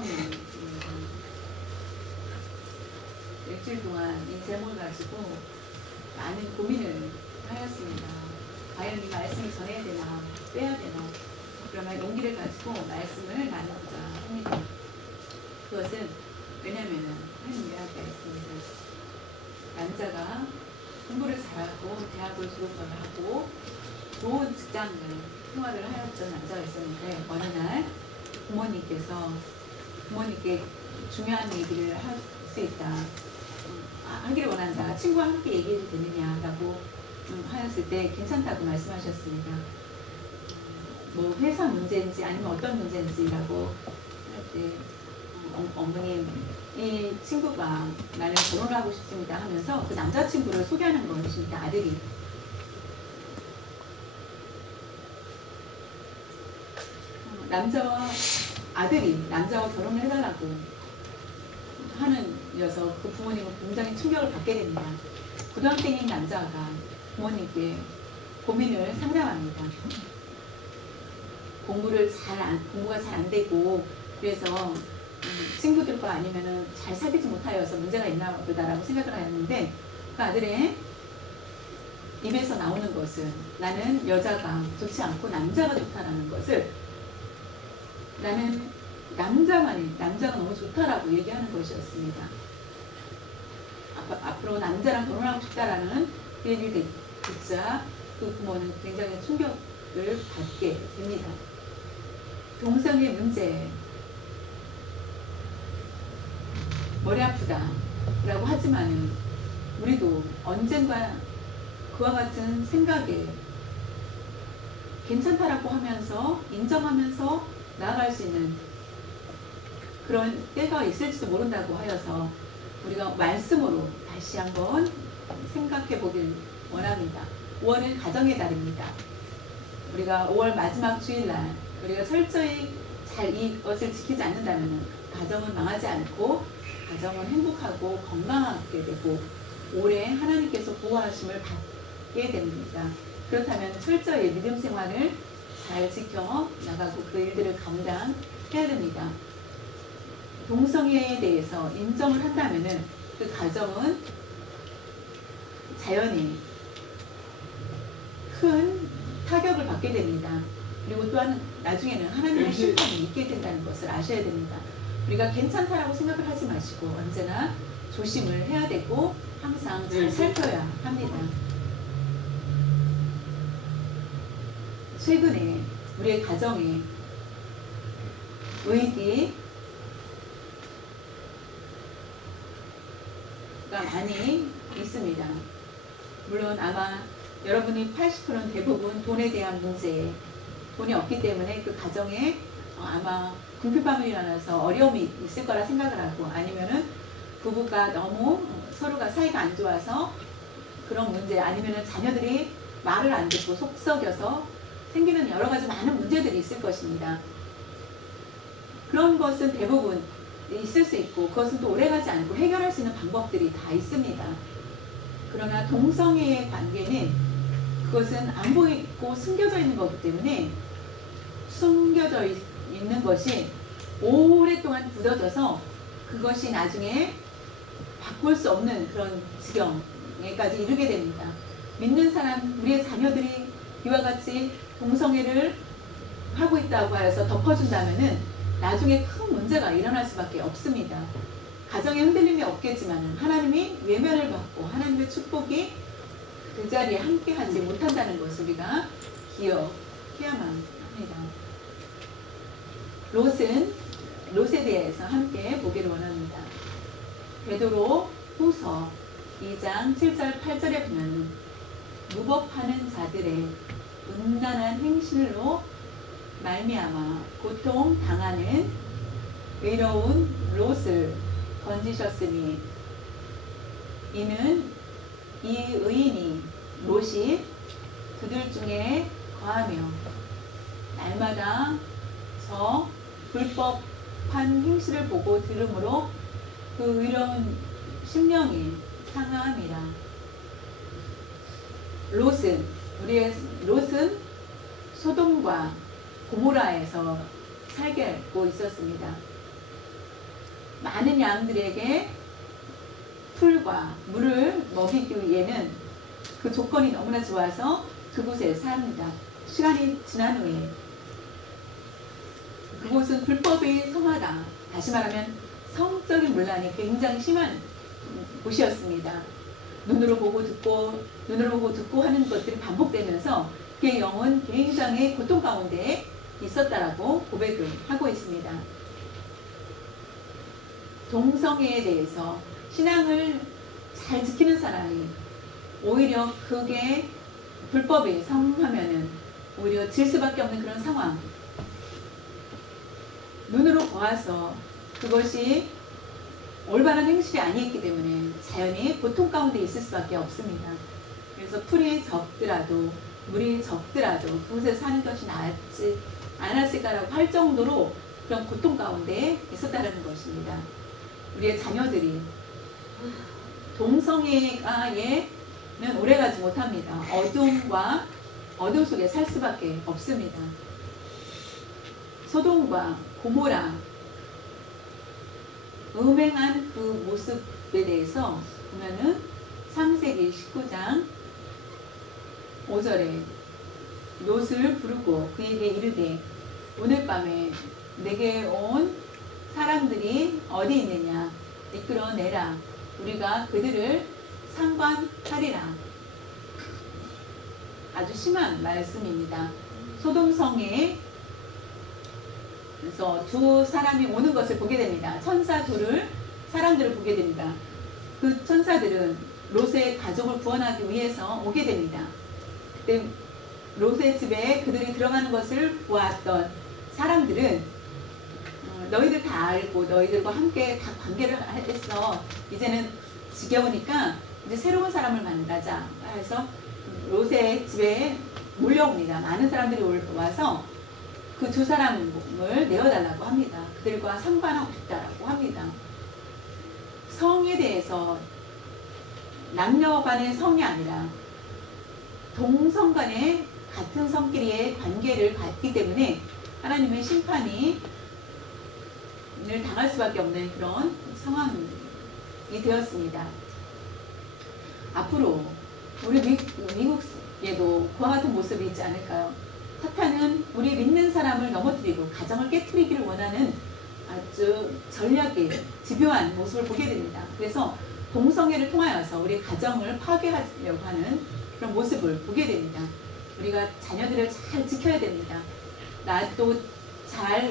처음입니다. 일주일 동안 이 제목을 가지고 많은 고민을 하였습니다. 과연 이 말씀을 전해야 되나 빼야 되나, 그러면 용기를 가지고 말씀을 나누고자 합니다. 그것은 왜냐하면 한 이야기가 있습니다. 남자가 공부를 잘하고 대학을 졸업을 하고 좋은 직장을 생활을 하였던 남자가 있었는데, 어느 날 부모님께 중요한 얘기를 할 수 있다, 하기를 원한다, 친구와 함께 얘기해도 되느냐라고 하였을 때 괜찮다고 말씀하셨습니다. 뭐 회사 문제인지 아니면 어떤 문제인지라고 할 때 어머님, 이 친구가 나는 결혼을 하고 싶습니다 하면서 그 남자친구를 소개하는 것입니다. 아들이. 남자와 결혼을 해달라고 하는 녀석, 그 부모님은 굉장히 충격을 받게 됩니다. 고등학생인 남자가 부모님께 고민을 상담합니다. 공부가 잘 안 되고, 그래서 친구들과 아니면은 잘 사귀지 못하여서 문제가 있나 보다라고 생각을 하였는데, 그 아들의 입에서 나오는 것은 나는 여자가 좋지 않고 남자가 좋다라는 것을, 나는 남자가 너무 좋다라고 얘기하는 것이었습니다. 앞으로 남자랑 결혼하고 싶다라는 그 얘기를 듣자 그 부모는 굉장히 충격을 받게 됩니다. 동성애 문제, 머리 아프다라고 하지만은 우리도 언젠가 그와 같은 생각에 괜찮다라고 하면서 인정하면서 나아갈 수 있는 그런 때가 있을지도 모른다고 하여서 우리가 말씀으로 다시 한번 생각해 보길 원합니다. 5월은 가정의 달입니다. 우리가 5월 마지막 주일날 우리가 철저히 잘 이것을 지키지 않는다면 가정은 망하지 않고 가정은 행복하고 건강하게 되고 올해 하나님께서 보호하심을 받게 됩니다. 그렇다면 철저히 믿음 생활을 잘 지켜 나가고 그 일들을 감당해야 됩니다. 동성애에 대해서 인정을 한다면은 그 가정은 자연히 큰 타격을 받게 됩니다. 그리고 또한 나중에는 하나님의 심판이 있게 된다는 것을 아셔야 됩니다. 우리가 괜찮다라고 생각을 하지 마시고 언제나 조심을 해야 되고 항상 잘 살펴야 합니다. 최근에 우리의 가정에 의기가 많이 있습니다. 물론 아마 여러분이 80%는 대부분 돈에 대한 문제에 돈이 없기 때문에 그 가정에 아마 궁핍함이 일어나서 어려움이 있을 거라 생각을 하고, 아니면은 부부가 너무 서로가 사이가 안 좋아서 그런 문제, 아니면은 자녀들이 말을 안 듣고 속 썩여서 생기는 여러 가지 많은 문제들이 있을 것입니다. 그런 것은 대부분 있을 수 있고 그것은 또 오래가지 않고 해결할 수 있는 방법들이 다 있습니다. 그러나 동성애의 관계는 그것은 안 보이고 숨겨져 있는 거기 때문에 숨겨져 있는 것이 오랫동안 굳어져서 그것이 나중에 바꿀 수 없는 그런 지경에까지 이르게 됩니다. 믿는 사람, 우리의 자녀들이 이와 같이 동성애를 하고 있다고 하여서 덮어준다면은 나중에 큰 문제가 일어날 수밖에 없습니다. 가정에 흔들림이 없겠지만 하나님이 외면을 받고 하나님의 축복이 그 자리에 함께하지 못한다는 것을 우리가 기억해야만 합니다. 롯에 대해서 함께 보기를 원합니다. 베드로 후서 2장 7절 8절에 보면 무법하는 자들의 음란한 행실로 말미암아 고통 당하는 의로운 롯을 건지셨으니 이는 이 의인이 롯이 그들 중에 거하며 날마다 저 불법한 행실을 보고 들음으로 그 의로운 심령이 상하함이라. 롯은 소돔과 고모라에서 살고 있었습니다. 많은 양들에게 풀과 물을 먹이기 위해는 그 조건이 너무나 좋아서 그곳에 삽니다. 시간이 지난 후에 그곳은 불법의 성화다. 다시 말하면 성적인 문란이 굉장히 심한 곳이었습니다. 눈으로 보고 듣고 하는 것들이 반복되면서 그의 영은 굉장히 고통 가운데 있었다라고 고백을 하고 있습니다. 동성애에 대해서 신앙을 잘 지키는 사람이 오히려 그게 불법에 성하면은 오히려 질 수밖에 없는 그런 상황. 눈으로 보아서 그것이 올바른 행실이 아니었기 때문에 자연히 고통 가운데 있을 수밖에 없습니다. 그래서 풀이 적더라도 물이 적더라도 그곳에 사는 것이 낫지 않았을까라고 할 정도로 그런 고통 가운데 있었다는 것입니다. 우리의 자녀들이 동성애에는 오래가지 못합니다. 어둠 속에 살 수밖에 없습니다. 소돔과 고모라 음행한 그 모습에 대해서 보면은 창세기 19장 5절에 롯을 부르고 그에게 이르되 오늘 밤에 내게 온 사람들이 어디 있느냐 이끌어내라 우리가 그들을 상관하리라. 아주 심한 말씀입니다. 소돔성에 그래서 두 사람이 오는 것을 보게 됩니다. 천사 둘을 사람들을 보게 됩니다. 그 천사들은 롯의 가족을 구원하기 위해서 오게 됩니다. 그때 롯의 집에 그들이 들어가는 것을 보았던 사람들은 너희들 다 알고 너희들과 함께 다 관계를 했어. 이제는 지겨우니까 이제 새로운 사람을 만나자 해서 롯의 집에 몰려옵니다. 많은 사람들이 와서 그 두 사람을 내어달라고 합니다. 그들과 상관하고 싶다라고 합니다. 성에 대해서 남녀 간의 성이 아니라 동성 간의 같은 성끼리의 관계를 갖기 때문에 하나님의 심판이 당할 수밖에 없는 그런 상황이 되었습니다. 앞으로 우리 미국에도 그와 같은 모습이 있지 않을까요? 사탄은 우리 믿는 사람을 넘어뜨리고 가정을 깨뜨리기를 원하는 아주 전략의 집요한 모습을 보게 됩니다. 그래서 동성애를 통하여서 우리 가정을 파괴하려고 하는 그런 모습을 보게 됩니다. 우리가 자녀들을 잘 지켜야 됩니다. 나도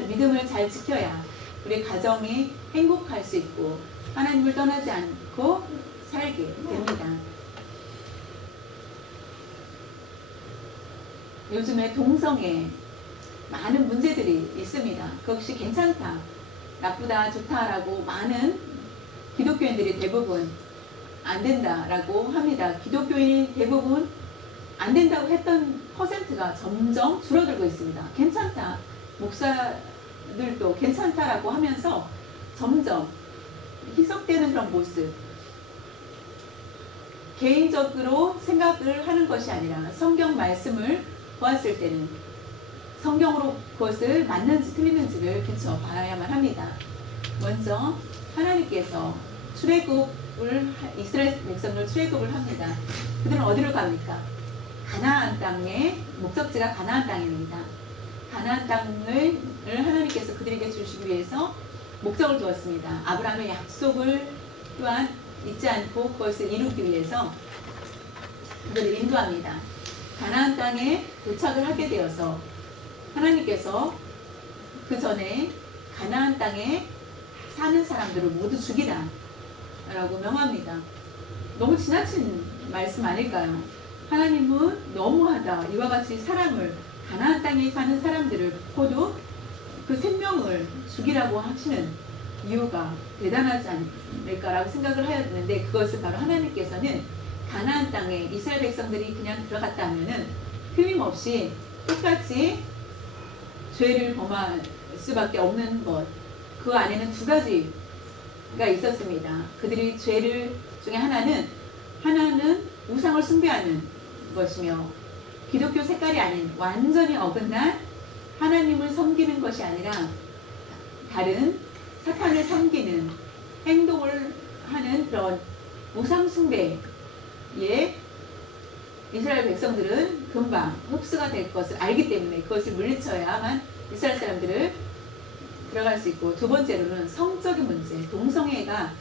믿음을 잘 지켜야 우리 가정이 행복할 수 있고 하나님을 떠나지 않고 살게 됩니다. 요즘에 동성애 많은 문제들이 있습니다. 그것이 괜찮다, 나쁘다, 좋다라고 많은 기독교인들이 대부분 안 된다라고 합니다. 기독교인이 대부분 안 된다고 했던 퍼센트가 점점 줄어들고 있습니다. 괜찮다, 목사들도 괜찮다라고 하면서 점점 희석되는 그런 모습. 개인적으로 생각을 하는 것이 아니라 성경 말씀을 보았을 때는 성경으로 그것을 맞는지 틀리는지를 비춰봐야만 합니다. 먼저 하나님께서 이스라엘 백성을 출애굽을 합니다. 그들은 어디로 갑니까? 가나안 땅의 목적지가 가나안 땅입니다. 가나안 땅을 하나님께서 그들에게 주시기 위해서 목적을 두었습니다. 아브라함의 약속을 또한 잊지 않고 그것을 이루기 위해서 그들을 인도합니다. 가나안 땅에 도착을 하게 되어서 하나님께서 그 전에 가나안 땅에 사는 사람들을 모두 죽이라 라고 명합니다. 너무 지나친 말씀 아닐까요? 하나님은 너무하다. 이와 같이 가나안 땅에 사는 사람들을 놓고도 그 생명을 죽이라고 하시는 이유가 대단하지 않을까라고 생각을 하였는데, 그것을 바로 하나님께서는 가나안 땅에 이스라엘 백성들이 그냥 들어갔다 하면은 틀림없이 똑같이 죄를 범할 수밖에 없는 것. 그 안에는 두 가지가 있었습니다. 그들이 죄를 중에 하나는 우상을 숭배하는 것이며, 기독교 색깔이 아닌 완전히 어긋난 하나님을 섬기는 것이 아니라 다른 사탄을 섬기는 행동을 하는 그런 우상숭배에 이스라엘 백성들은 금방 흡수가 될 것을 알기 때문에 그것을 물리쳐야만 이스라엘 사람들을 들어갈 수 있고, 두 번째로는 성적인 문제, 동성애가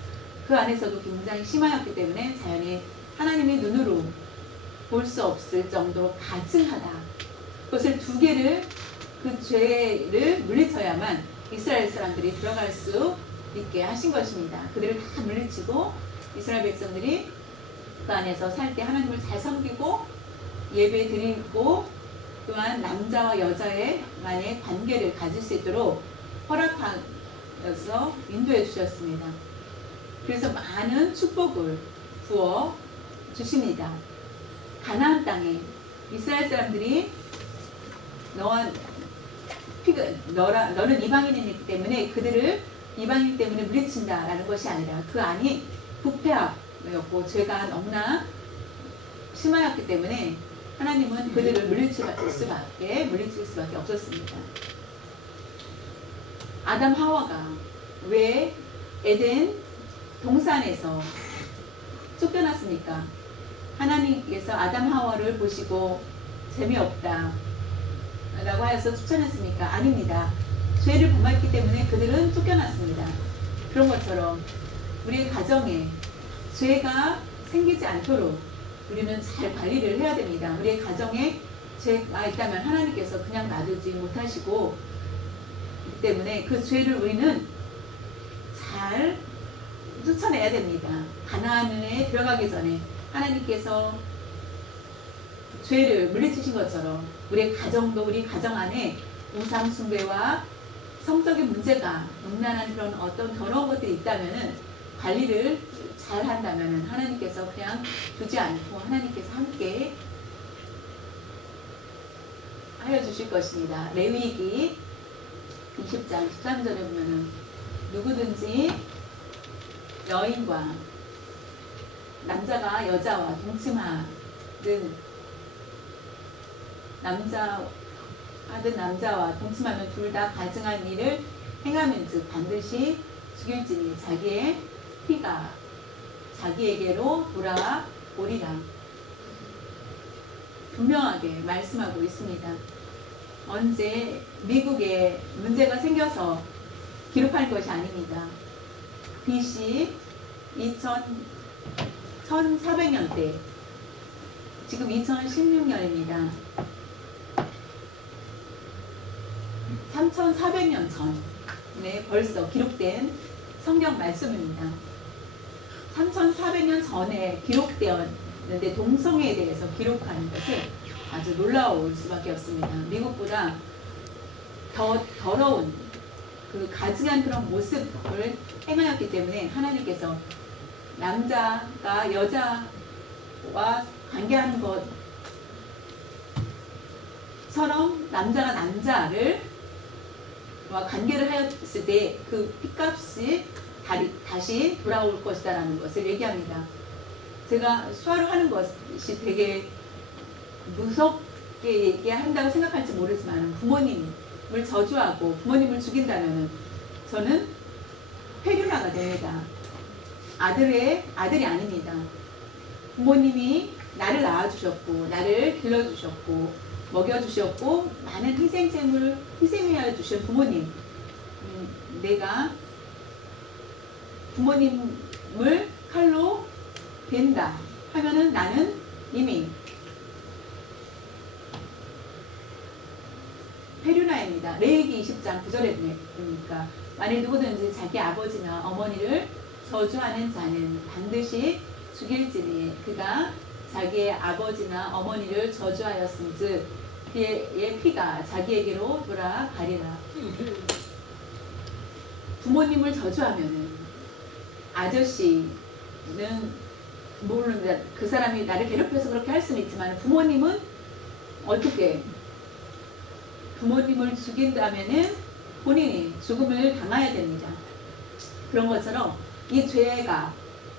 그 안에서도 굉장히 심하였기 때문에 자연히 하나님의 눈으로 볼 수 없을 정도로 가증하다. 그것을 두 개를, 그 죄를 물리쳐야만 이스라엘 사람들이 들어갈 수 있게 하신 것입니다. 그들을 다 물리치고 이스라엘 백성들이 그 안에서 살 때 하나님을 잘 섬기고 예배 드리고 또한 남자와 여자의 만의 관계를 가질 수 있도록 허락하여서 인도해 주셨습니다. 그래서 많은 축복을 부어 주십니다. 가나안 땅에 이스라엘 사람들이 너는 이방인이기 때문에 그들을 이방인 때문에 물리친다라는 것이 아니라 그 안이 부패하였고 죄가 너무나 심하였기 때문에 하나님은 그들을 물리칠 수밖에 없었습니다. 아담 하와가 왜 에덴 동산에서 쫓겨났습니까? 하나님께서 아담 하와를 보시고 재미없다 라고 하여서 추천했습니까? 아닙니다. 죄를 범했기 때문에 그들은 쫓겨났습니다. 그런 것처럼 우리의 가정에 죄가 생기지 않도록 우리는 잘 관리를 해야 됩니다. 우리의 가정에 죄가 있다면 하나님께서 그냥 놔두지 못하시고 그 때문에 그 죄를 우리는 잘 쫓아내야 됩니다. 가나안에 들어가기 전에 하나님께서 죄를 물리치신 것처럼 우리의 가정도, 우리 가정 안에 우상 숭배와 성적인 문제가 음란한 그런 어떤 더러운 것들이 있다면은 관리를 잘 한다면은 하나님께서 그냥 두지 않고 하나님께서 함께 하여 주실 것입니다. 레위기 20장 13절에 보면은 누구든지 여인과 남자가 여자와 동침하든 남자와 동침하면 둘 다 가증한 일을 행하면즉 반드시 죽일지니 자기의 피가 자기에게로 돌아오리라. 분명하게 말씀하고 있습니다. 언제 미국에 문제가 생겨서 기록할 것이 아닙니다. BC 1400년대, 지금 2016년입니다. 3400년 전에 벌써 기록된 성경 말씀입니다. 3400년 전에 기록되었는데 동성애에 대해서 기록하는 것은 아주 놀라울 수밖에 없습니다. 미국보다 더 더러운 그 가증한 그런 모습을 행하였기 때문에 하나님께서 남자가 여자와 관계하는 것처럼 남자가 남자를 관계를 하였을 때 그 핏값이 다시 돌아올 것이다라는 것을 얘기합니다. 제가 수화를 하는 것이 되게 무섭게 얘기한다고 생각할지 모르지만 부모님을 저주하고 부모님을 죽인다면 저는 폐륜화가 됩니다. 아들이 아닙니다. 부모님이 나를 낳아주셨고 나를 길러주셨고 먹여주셨고 많은 희생하여 주신 부모님, 내가 부모님을 칼로 벤다 하면은 나는 이미 폐륜화입니다. 레위기 20장 9절에 보니까 만일 누구든지 자기 아버지나 어머니를 저주하는 자는 반드시 죽일지니 그가 자기의 아버지나 어머니를 저주하였음즉 그의 피가 자기에게로 돌아가리라. 부모님을 저주하면은 아저씨는 모르는데 그 사람이 나를 괴롭혀서 그렇게 할 수는 있지만 부모님은 어떻게 부모님을 죽인다면은 본인이 죽음을 당해야 됩니다. 그런 것처럼 이 죄가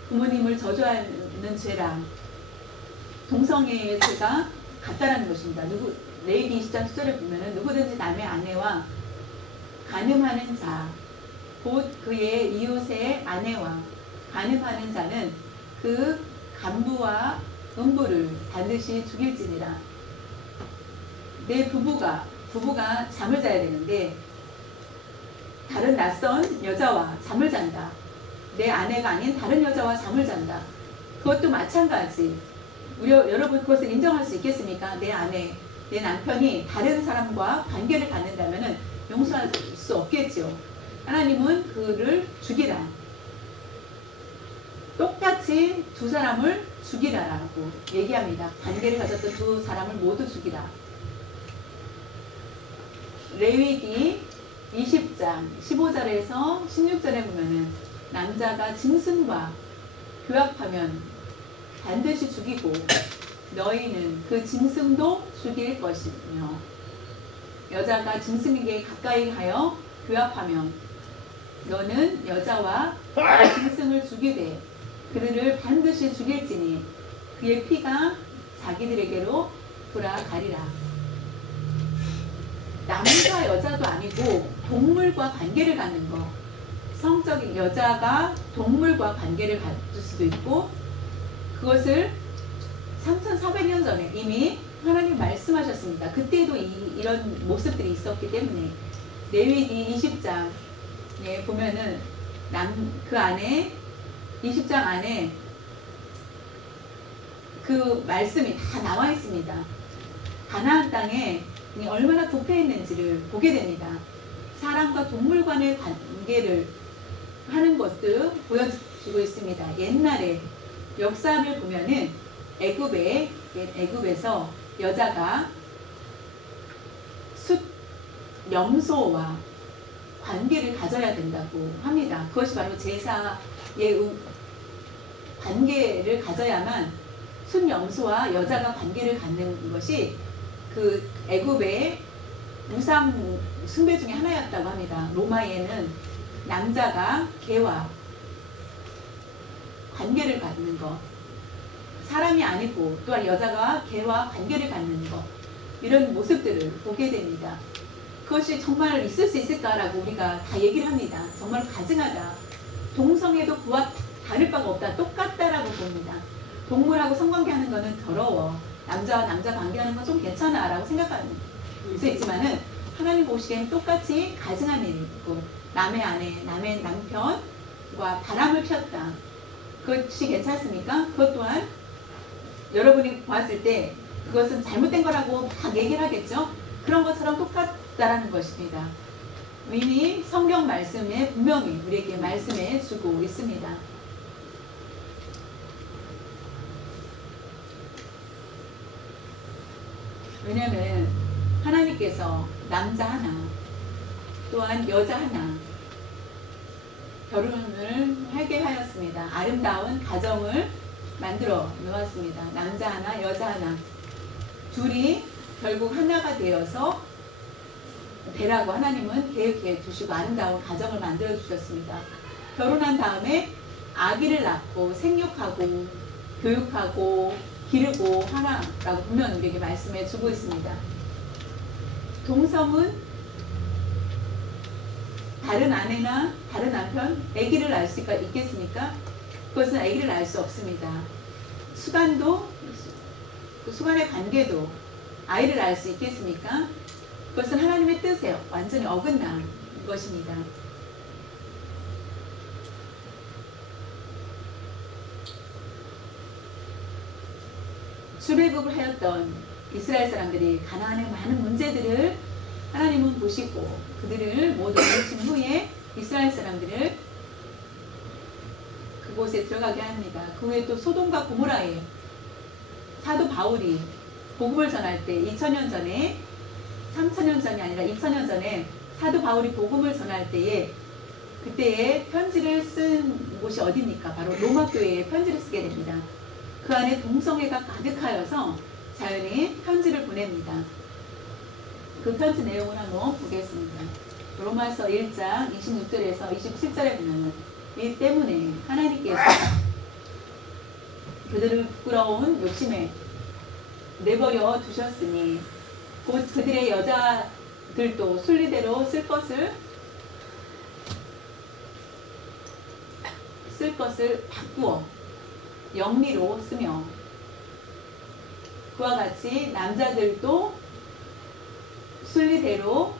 부모님을 저주하는 죄랑 동성애의 죄가 같다라는 것입니다. 레위기 20장 10절에 보면은 누구든지 남의 아내와 간음하는 자, 곧 그의 이웃의 아내와 간음하는 자는 그 간부와 음부를 반드시 죽일지니라. 내 부부가 잠을 자야 되는데 다른 낯선 여자와 잠을 잔다. 내 아내가 아닌 다른 여자와 잠을 잔다. 그것도 마찬가지. 여러분 그것을 인정할 수 있겠습니까? 내 아내, 내 남편이 다른 사람과 관계를 갖는다면 용서할 수 없겠죠. 하나님은 그를 죽이라. 똑같이 두 사람을 죽이라라고 얘기합니다. 관계를 가졌던 두 사람을 모두 죽이라. 레위기 20장 15절에서 16절에 보면은 남자가 짐승과 교합하면 반드시 죽이고 너희는 그 짐승도 죽일 것이며 여자가 짐승에게 가까이 하여 교합하면 너는 여자와 짐승을 죽이되 그들을 반드시 죽일지니 그의 피가 자기들에게로 돌아가리라. 남자 여자도 아니고 동물과 관계를 갖는 거. 성적인 여자가 동물과 관계를 가질 수도 있고 그것을 3400년 전에 이미 하나님 말씀하셨습니다. 그때도 이런 모습들이 있었기 때문에 레위기 20장에 보면은 그 안에 20장 안에 그 말씀이 다 나와 있습니다. 가나안 땅에 얼마나 부패했는지를 보게 됩니다. 사람과 동물 간의 관계를 하는 것도 보여주고 있습니다. 옛날에 역사를 보면은 애굽에서 여자가 숫 염소와 관계를 가져야 된다고 합니다. 그것이 바로 제사의 관계를 가져야만 숫염소와 여자가 관계를 갖는 것이 그 애굽의 우상 숭배 중에 하나였다고 합니다. 로마에는 남자가 개와 관계를 갖는 것, 사람이 아니고 또한 여자가 개와 관계를 갖는 것, 이런 모습들을 보게 됩니다. 그것이 정말 있을 수 있을까라고 우리가 다 얘기를 합니다. 정말 가증하다. 동성애도 그와 다를 바가 없다. 똑같다라고 봅니다. 동물하고 성관계하는 것은 더러워. 남자와 남자 관계하는 건 좀 괜찮아 라고 생각하는 수 있지만은 하나님 보시기에는 똑같이 가증한 일이고 남의 아내, 남의 남편과 바람을 피웠다. 그것이 괜찮습니까? 그것 또한 여러분이 보았을 때 그것은 잘못된 거라고 막 얘기를 하겠죠? 그런 것처럼 똑같다라는 것입니다. 이미 성경 말씀에 분명히 우리에게 말씀해 주고 있습니다. 왜냐하면 하나님께서 남자 하나 또한 여자 하나 결혼을 하게 하였습니다. 아름다운 가정을 만들어 놓았습니다. 남자 하나 여자 하나 둘이 결국 하나가 되어서 되라고 하나님은 계획해 주시고 아름다운 가정을 만들어 주셨습니다. 결혼한 다음에 아기를 낳고 생육하고 교육하고 기르고 하라라고 분명히 우리에게 말씀해 주고 있습니다. 동성은 다른 아내나 다른 남편 아기를 낳을 수가 있겠습니까? 그것은 아기를 낳을 수 없습니다. 수간도 그 수간의 관계도 아이를 낳을 수 있겠습니까? 그것은 하나님의 뜻에 완전히 어긋난 것입니다. 출애굽을 하였던 이스라엘 사람들이 가나안의 많은 문제들을 하나님은 보시고 그들을 모두 이루신 후에 이스라엘 사람들을 그곳에 들어가게 합니다. 그 후에 또 소돔과 고모라에 사도 바울이 복음을 전할 때 2000년 전에 3000년 전이 아니라 2000년 전에 사도 바울이 복음을 전할 때에 그때에 편지를 쓴 곳이 어디입니까? 바로 로마 교회에 편지를 쓰게 됩니다. 그 안에 동성애가 가득하여서 자연히 편지를 보냅니다. 그 편지 내용을 한번 보겠습니다. 로마서 1장 26절에서 27절에 보면 이 때문에 하나님께서 그들을 부끄러운 욕심에 내버려 두셨으니 곧 그들의 여자들도 순리대로 쓸 것을 쓸 것을 바꾸어 영리로 쓰며 그와 같이 남자들도 순리대로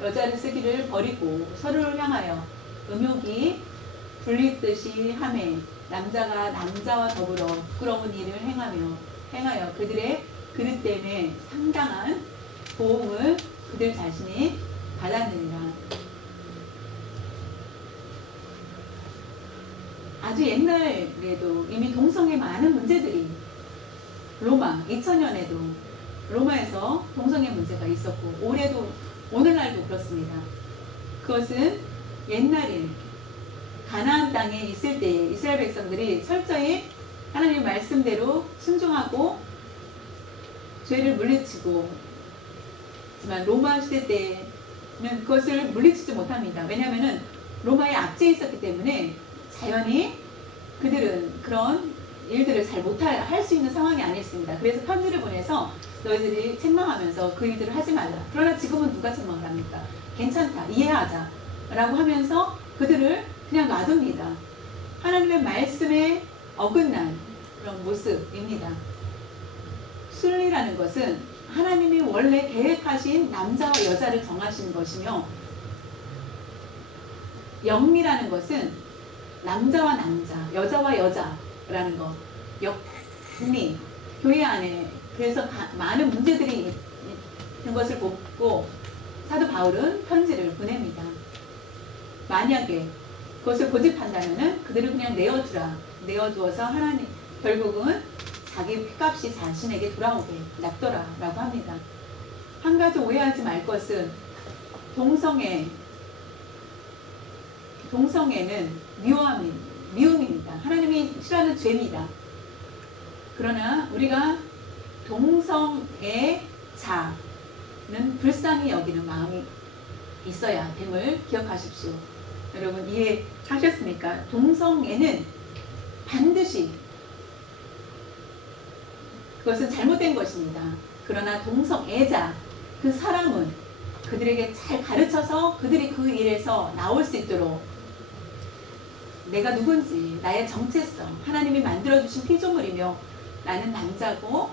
여자를 쓰기를 버리고 서로를 향하여 음욕이 불리듯이 하매 남자가 남자와 더불어 부끄러운 일을 행하여 그들의 그릇 때문에 상당한 보응을 그들 자신이 받았느니라. 아주 옛날에도 이미 동성애 많은 문제들이 로마 2000년에도 로마에서 동성애 문제가 있었고 올해도 오늘날도 그렇습니다. 그것은 옛날에 가나안 땅에 있을 때에 이스라엘 백성들이 철저히 하나님의 말씀대로 순종하고 죄를 물리치고 하지만 로마 시대 때는 그것을 물리치지 못합니다. 왜냐하면 로마에 압제해 있었기 때문에 자연히 그들은 그런 일들을 잘 못할 수 있는 상황이 아니었습니다. 그래서 편지를 보내서 너희들이 책망하면서 그 일들을 하지 말라. 그러나 지금은 누가 책망을 합니까? 괜찮다. 이해하자. 라고 하면서 그들을 그냥 놔둡니다. 하나님의 말씀에 어긋난 그런 모습입니다. 순리라는 것은 하나님이 원래 계획하신 남자와 여자를 정하신 것이며 영리라는 것은 남자와 남자, 여자와 여자라는 것. 영리, 교회 안에 그래서 많은 문제들이 있는 것을 보고 사도 바울은 편지를 보냅니다. 만약에 그것을 고집한다면 그들을 그냥 내어두어서 하나님 결국은 자기 피값이 자신에게 돌아오게 놔둬라 라고 합니다. 한 가지 오해하지 말 것은 동성애는 미움입니다. 하나님이 싫어하는 죄입니다. 그러나 우리가 동성애자는 불쌍히 여기는 마음이 있어야 됨을 기억하십시오. 여러분 이해하셨습니까? 동성애는 반드시 그것은 잘못된 것입니다. 그러나 동성애자 그 사람은 그들에게 잘 가르쳐서 그들이 그 일에서 나올 수 있도록 내가 누군지 나의 정체성 하나님이 만들어주신 피조물이며 나는 남자고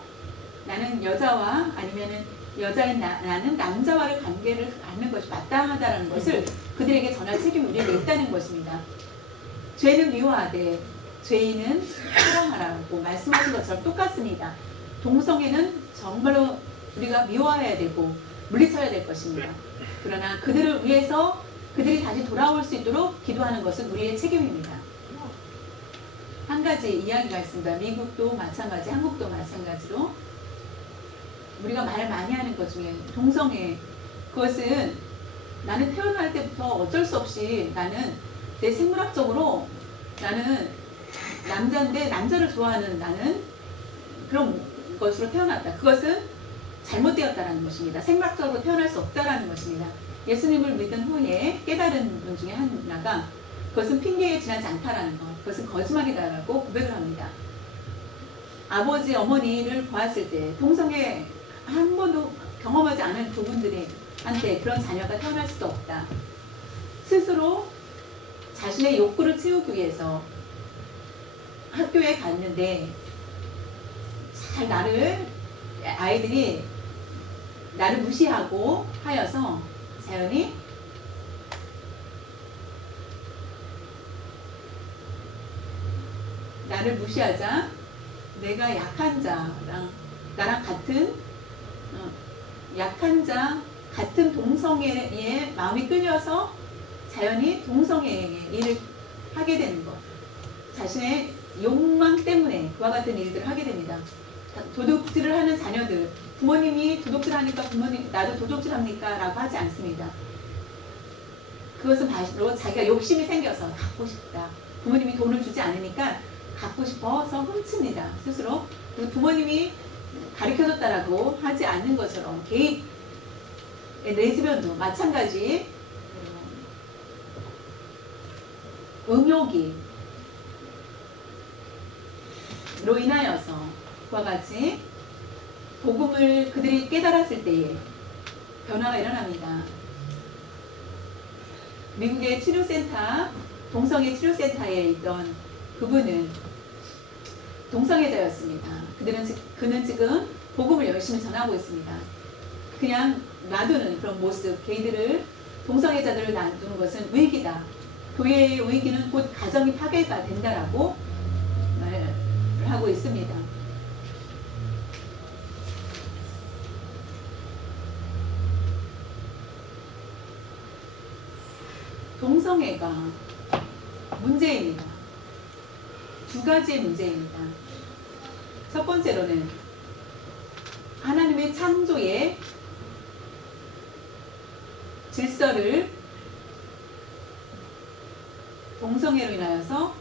나는 여자와 아니면은 여자인 나는 남자와의 관계를 갖는 것이 마땅하다는 것을 그들에게 전할 책임이 우리에게 있다는 것입니다. 죄는 미워하되 죄인은 사랑하라고 말씀하신 것처럼 똑같습니다. 동성애는 정말로 우리가 미워해야 되고 물리쳐야 될 것입니다. 그러나 그들을 위해서 그들이 다시 돌아올 수 있도록 기도하는 것은 우리의 책임입니다. 한 가지 이야기가 있습니다. 미국도 마찬가지, 한국도 마찬가지로 우리가 말 많이 하는 것 중에 동성애, 그것은 나는 태어날 때부터 어쩔 수 없이 나는 내 생물학적으로 나는 남자인데 남자를 좋아하는 나는 그런 것으로 태어났다. 그것은 잘못되었다는 것입니다. 생물학적으로 태어날 수 없다는 것입니다. 예수님을 믿은 후에 깨달은 분 중에 하나가 그것은 핑계에 지나지 않다라는 것, 그것은 거짓말이다라고 고백을 합니다. 아버지, 어머니를 보았을 때 동성애 한 번도 경험하지 않은 그분들한테 그런 자녀가 태어날 수도 없다. 스스로 자신의 욕구를 채우기 위해서 학교에 갔는데 잘 아이들이 나를 무시하고 하여서 자연히 나를 무시하자 내가 약한 자랑 나랑 같은 동성애에 마음이 끌려서 자연히 동성애의 일을 하게 되는 것. 자신의 욕망 때문에 그와 같은 일들을 하게 됩니다. 도둑질을 하는 자녀들, 부모님이 도둑질하니까 부모님 나도 도둑질합니까? 라고 하지 않습니다. 그것은 바로 자기가 욕심이 생겨서 갖고 싶다. 부모님이 돈을 주지 않으니까 갖고 싶어서 훔칩니다. 스스로. 그래서 부모님이 가르쳐줬다라고 하지 않는 것처럼 게이 레즈비언도 마찬가지 음욕이 로 인하여서 그와 같이 복음을 그들이 깨달았을 때에 변화가 일어납니다. 미국의 치료센터 동성애 치료센터에 있던 그분은 동성애자였습니다. 그는 지금 복음을 열심히 전하고 있습니다. 그냥 놔두는 그런 모습, 게이들을, 동성애자들을 놔두는 것은 위기다. 교회의 위기는 곧 가정이 파괴가 된다라고 말을 하고 있습니다. 동성애가 문제입니다. 두 가지의 문제입니다. 첫 번째로는 하나님의 창조의 질서를 동성애로 인하여서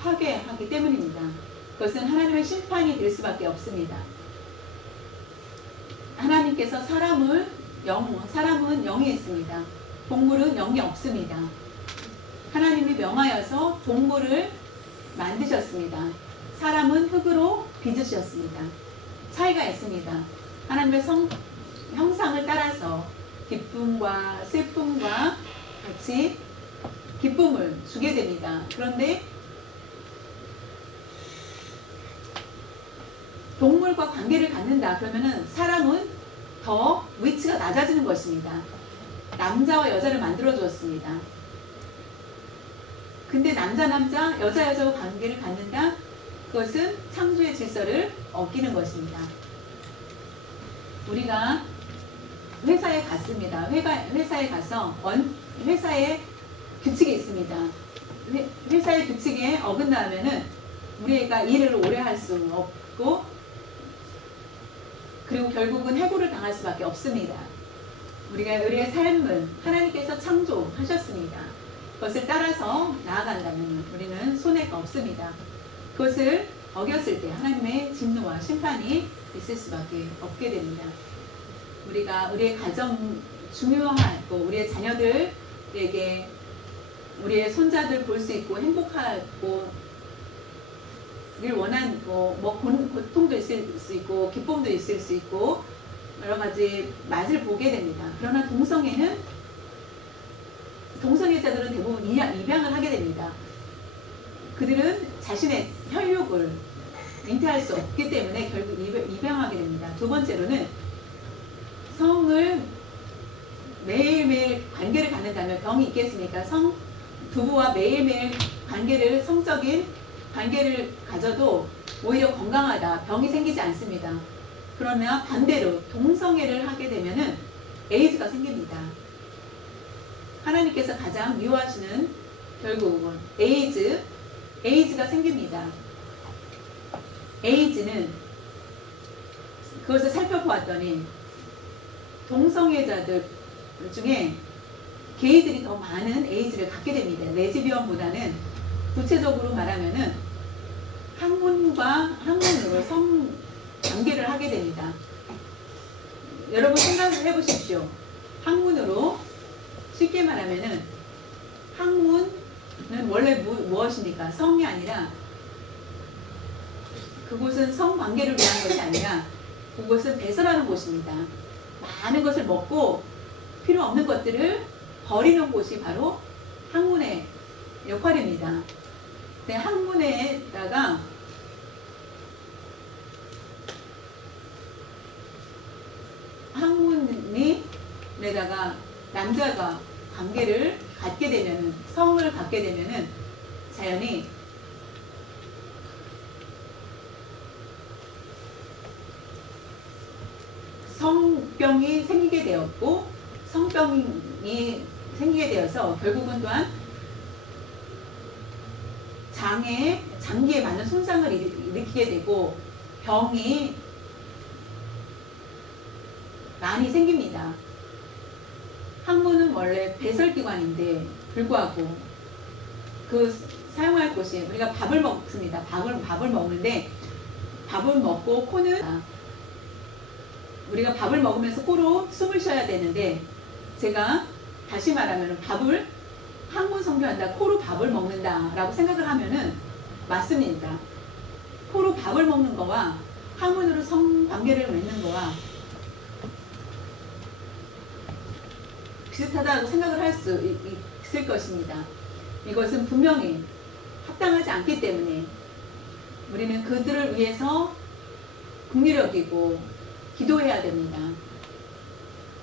파괴하기 때문입니다. 그것은 하나님의 심판이 될 수밖에 없습니다. 하나님께서 사람은 영이 있습니다. 동물은 영이 없습니다. 하나님이 명하여서 동물을 만드셨습니다. 사람은 흙으로 빚으셨습니다. 차이가 있습니다. 하나님의 형상을 따라서 기쁨과 슬픔과 같이 기쁨을 주게 됩니다. 그런데 동물과 관계를 갖는다 그러면은 사람은 더 위치가 낮아지는 것입니다. 남자와 여자를 만들어 주었습니다. 근데 남자 여자와 관계를 갖는다? 그것은 창조의 질서를 어기는 것입니다. 우리가 회사에 갔습니다. 회사에 가서 회사에 규칙이 있습니다. 회사의 규칙에 어긋나면은 우리가 일을 오래 할 수 없고, 그리고 결국은 해고를 당할 수밖에 없습니다. 우리의 삶은 하나님께서 창조하셨습니다. 그것을 따라서 나아간다면 우리는 손해가 없습니다. 그것을 어겼을 때 하나님의 진노와 심판이 있을 수밖에 없게 됩니다. 우리가 우리의 가정 중요하고 우리의 자녀들에게 우리의 손자들 볼 수 있고 행복하고 늘 원하고 고통도 있을 수 있고 기쁨도 있을 수 있고 여러 가지 맛을 보게 됩니다. 그러나 동성애자들은 대부분 입양을 하게 됩니다. 그들은 자신의 혈육을 잉태할 수 없기 때문에 결국 입양하게 됩니다. 두 번째로는 성을 매일매일 관계를 갖는다면 병이 있겠습니까? 부부와 매일매일 성적인 관계를 가져도 오히려 건강하다, 병이 생기지 않습니다. 그러면 반대로 동성애를 하게 되면은 에이즈가 생깁니다. 하나님께서 가장 미워하시는 결국은 에이즈가 생깁니다. 에이즈는 그것을 살펴보았더니 동성애자들 중에 게이들이 더 많은 에이즈를 갖게 됩니다. 레즈비언보다는 구체적으로 말하면은 학문으로 성 관계를 하게 됩니다. 여러분 생각을 해보십시오. 학문으로 쉽게 말하면은 학문은 원래 무엇입니까? 성이 아니라 그곳은 성관계를 위한 것이 아니라 그곳은 배설하는 곳입니다. 많은 것을 먹고 필요 없는 것들을 버리는 곳이 바로 학문의 역할입니다. 네, 학문에다가 남자가 관계를 갖게 되면은, 성을 갖게 되면은 자연히 성병이 생기게 되었고, 성병이 생기게 되어서 결국은 또한 장기에 많은 손상을 일으키게 되고 병이 많이 생깁니다. 학문은 원래 배설기관인데 불구하고 그 사용할 곳이, 우리가 밥을 먹습니다. 밥을 먹는데 밥을 먹고 코는, 우리가 밥을 먹으면서 코로 숨을 쉬어야 되는데, 제가 다시 말하면 학문 성교한다, 코로 밥을 먹는다 라고 생각을 하면은 맞습니다. 코로 밥을 먹는 거와 학문으로 성관계를 맺는 거와 비슷하다고 생각을 할 수 있을 것입니다. 이것은 분명히 합당하지 않기 때문에 우리는 그들을 위해서 긍휼히 여기고 기도해야 됩니다.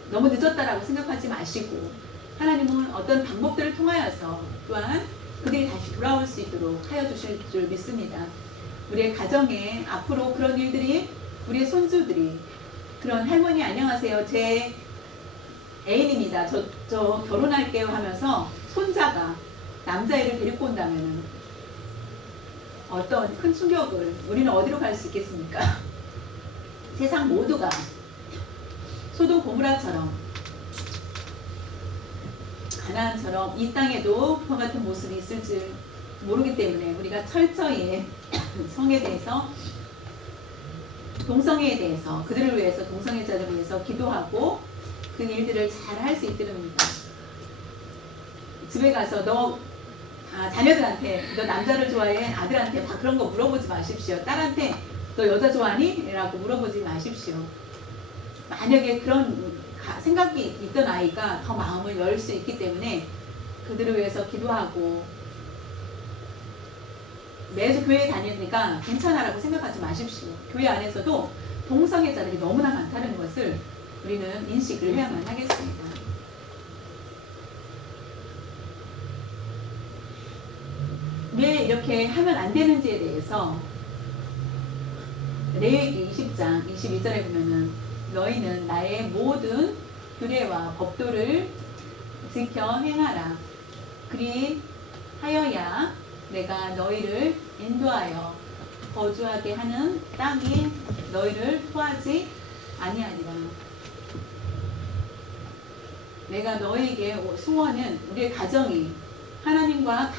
너무 늦었다라고 생각하지 마시고 하나님은 어떤 방법들을 통하여서 또한 그들이 다시 돌아올 수 있도록 하여 주실 줄 믿습니다. 우리의 가정에 앞으로 그런 일들이 우리의 손주들이 그런 할머니 안녕하세요. 제 애인입니다. 저 결혼할게요 하면서 손자가 남자애를 데리고 온다면 어떤 큰 충격을 우리는 어디로 갈 수 있겠습니까? 세상 모두가 소돔 고모라처럼 가나안처럼 이 땅에도 그와 같은 모습이 있을 줄 모르기 때문에 우리가 철저히 성에 대해서 동성애에 대해서 그들을 위해서 동성애자들을 위해서 기도하고 그 일들을 잘 할 수 있도록입니다. 집에 가서 자녀들한테 너 남자를 좋아해? 아들한테 다 그런 거 물어보지 마십시오. 딸한테 너 여자 좋아하니? 라고 물어보지 마십시오. 만약에 그런 생각이 있던 아이가 더 마음을 열 수 있기 때문에 그들을 위해서 기도하고 매주 교회에 다니니까 괜찮아라고 생각하지 마십시오. 교회 안에서도 동성애자들이 너무나 많다는 것을 우리는 인식을 해야만 하겠습니다. 왜 이렇게 하면 안 되는지에 대해서 레위기 20장 22절에 보면은 너희는 나의 모든 규례와 법도를 지켜 행하라. 그리하여야 내가 너희를 인도하여 거주하게 하는 땅이 너희를 토하지 아니하리라. 내가 너희에게 숭어는 우리의 가정이 하나님과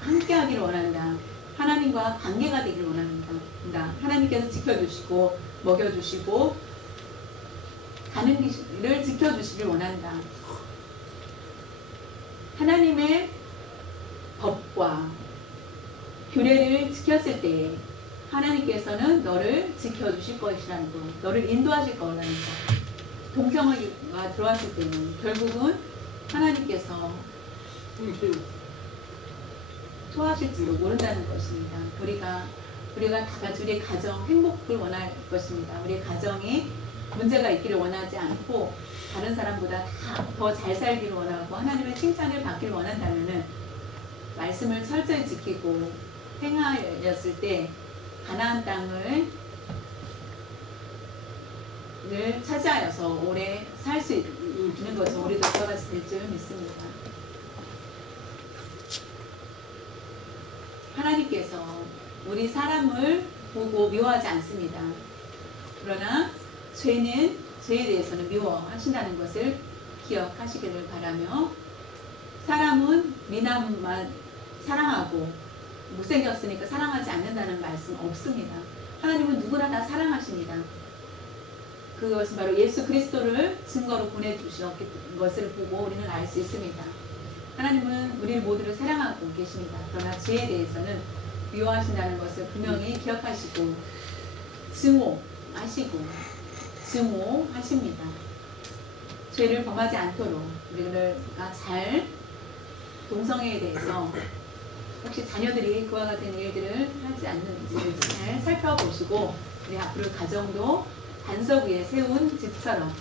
함께하기를 원한다. 하나님과 관계가 되기를 원한다. 하나님께서 지켜주시고 먹여주시고 가는 길을 지켜주시길 원한다. 하나님의 법과 규례를 지켰을 때에 하나님께서는 너를 지켜주실 것이라는 것, 너를 인도하실 거라는 것. 동성애가 들어왔을 때는 결국은 하나님께서 토하실지도 모른다는 것입니다. 우리가 다 같이 우리의 가정 행복을 원할 것입니다. 우리의 가정에 문제가 있기를 원하지 않고 다른 사람보다 더 잘 살기를 원하고 하나님의 칭찬을 받기를 원한다면은 말씀을 철저히 지키고 행하였을 때 가나안 땅을 차지하여서 오래 살 수 있는 것은 우리도 그와 같이 될 줄 믿습니다. 하나님께서 우리 사람을 보고 미워하지 않습니다. 그러나 죄에 대해서는 미워하신다는 것을 기억하시기를 바라며 사람은 미남만 사랑하고 못생겼으니까 사랑하지 않는다는 말씀 없습니다. 하나님은 누구나 다 사랑하십니다. 그것은 바로 예수 그리스도를 증거로 보내주셨기 것을 보고 우리는 알 수 있습니다. 하나님은 우리 모두를 사랑하고 계십니다. 그러나 죄에 대해서는 미워하신다는 것을 분명히 기억하시고 증오하십니다. 죄를 범하지 않도록 우리가 잘 동성애에 대해서 혹시 자녀들이 그와 같은 일들을 하지 않는지를 잘 살펴보시고 우리 앞으로 가정도 반석 위에 세운 집처럼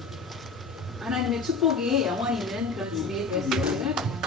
하나님의 축복이 영원히 있는 그런 집이 될 수 있기를 바랍니다.